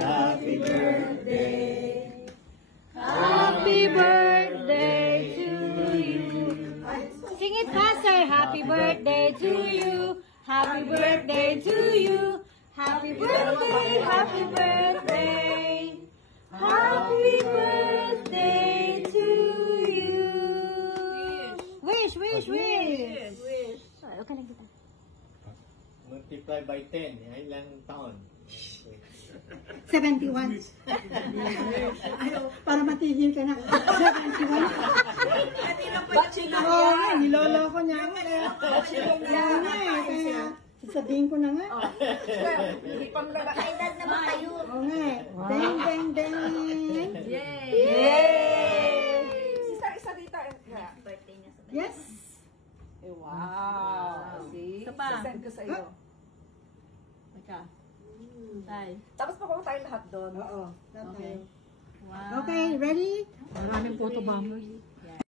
happy birthday. Happy birthday to you. Sing it faster. Happy birthday to you. Happy birthday to you. Happy birthday, happy birthday. Happy birthday to you. Wish, wish, wish. Okay lang kita. Multiply by 10. Ilang taon? 71. Ayaw, para matigil ka na. 71. Oo, nilolo ko niya. Yan na eh. Kaya sasabihin ko na nga. Edad na ba kayo? Oo nga eh. Deng, deng, deng. Yay! Isa dito. Birthday niya sa Yes. Wow. See? Isa pa. Send ko sa iyo. Teka. Tay. Tapos pakuha tayo lahat doon. Oo. Okay. Wow. Okay, ready? Maraming photo bombers.